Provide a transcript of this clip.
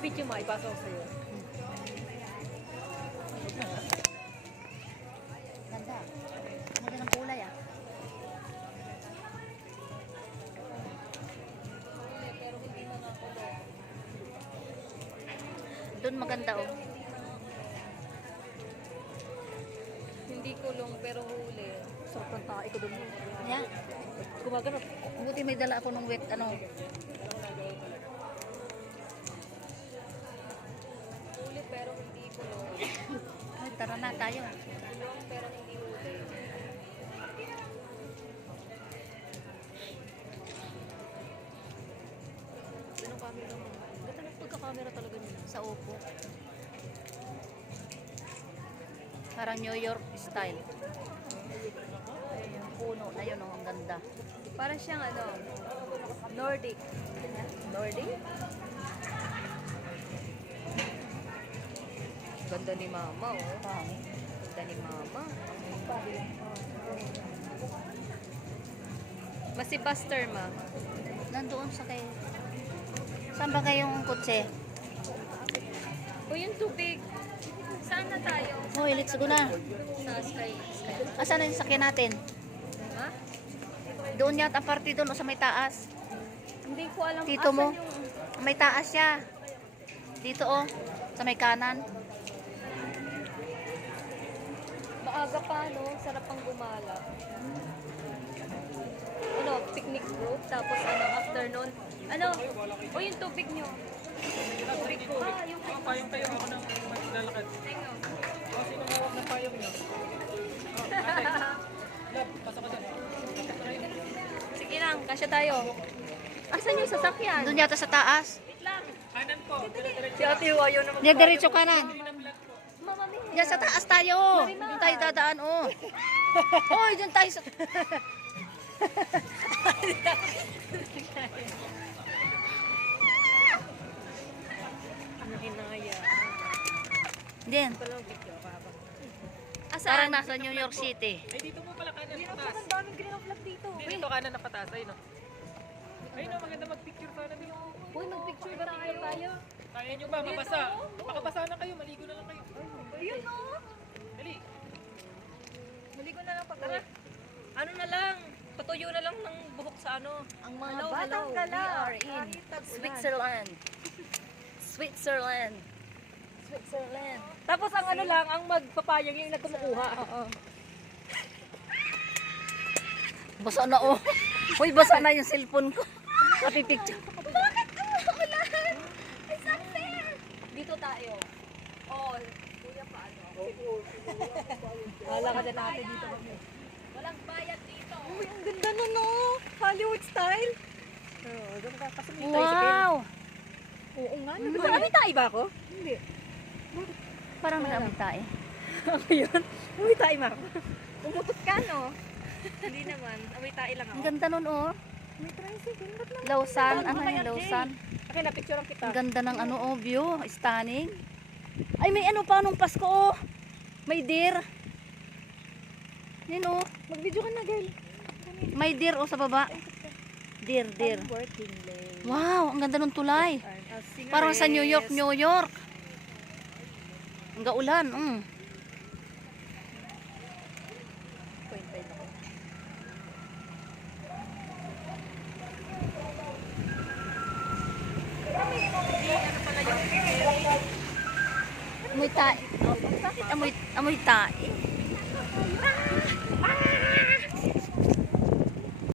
Kapit yung mga ipasa ko sa'yo. Ganda. Ganda ng kulay ah. Doon maganda oh. Hindi kulong pero huli. Sarap ng tae ko doon. Yeah. Gumaganap. Buti may dala ako ng wet ano. Huli pero hindi kulong. Ay, tara na tayo. Kulong pero hindi huli. Anong camera mo? Ganda ng pagka-camera talaga nila. Sa upo. Parang New York style. Ayun, yung puno na yun oh, ang ganda. Para siyang ano, Nordic. Nordic? Ganda ni mama oh. Ganda ni mama. Mas si Buster ma. Nandoon sa kay... Saan ba kayong kutse? O yung tubig. Saan na tayo? Hoy, let's go na. Sa Sky. Asan na yung sakyan natin? Ha? Doon yata party doon o sa may taas. Hindi ko alam Dito asan mo. yung... May taas siya. Dito oh. Sa may kanan. Maaga pa no, sarap pang gumala. Ano, picnic group, tapos ano, afternoon. Ano, o yung tubig nyo. Tubig ko. Ah, yung Payong kayo ako ng maglalakad. Tingnan. O, sino mawag ng payong nyo? Lab, pasok ka dyan. Sige lang, kasya tayo. Asan yung sasakyan? Doon yata sa taas. Wait lang. Kanan po. Si Ate ayaw naman. Diyan diretso kanan. Mama Mia. Diyan sa taas tayo. Doon tayo dadaan oh. Hoy, doon tayo sa... Hinaya. Diyan. Asan? Parang nasa New York City. Ay, dito mo pala kanan pataas. Ang daming green of flag dito. Dito kanan na pataas. Ayun o. Ayun o, maganda mag-picture sana dito. Uy, mag-picture ba tayo? Kaya nyo ba? Mabasa. Makabasa na kayo. Maligo na lang kayo. Ayun o. Dali. Maligo na lang pa. Tara. Ano na lang? Patuyo na lang ng buhok sa ano. Ang mga Hello, batang hello. gala. We are in Kahit tag-ulan. Switzerland. Switzerland. Switzerland. Tapos ang ano lang, ang magpapayag yung nagkumukuha. Oo. Basa na oh. Uy, basa na yung cellphone ko. Happy picture. Bakit umuulan? It's unfair. Dito tayo. Oh, kuya paano? Hala ka din natin dito kami. Walang bayad dito. Uy, ang ganda na no. Hollywood style. Oo, doon ka kasi may tayo sa pin. Wow. Oo nga. May tayo ba ako? Hindi. Parang may tae. Ano yun? May tayo ma ako. Umutot ka no? Hindi naman. May tayo lang Ang ako. ganda nun oh. May tricycle. Ba't naman? Lausan. Ano Ano kaya, yung Lausan? Okay, na-picture kita. Ang ganda ng ano oh, view. Stunning. Ay, may ano pa nung Pasko oh. May deer. Yan oh. Mag-video ka na, girl. May deer oh sa baba. Deer, deer. Working late. Wow, ang ganda ng tulay. Parang sa New York, New York. Ang gaulan. Amoy tae. Bakit amoy tae?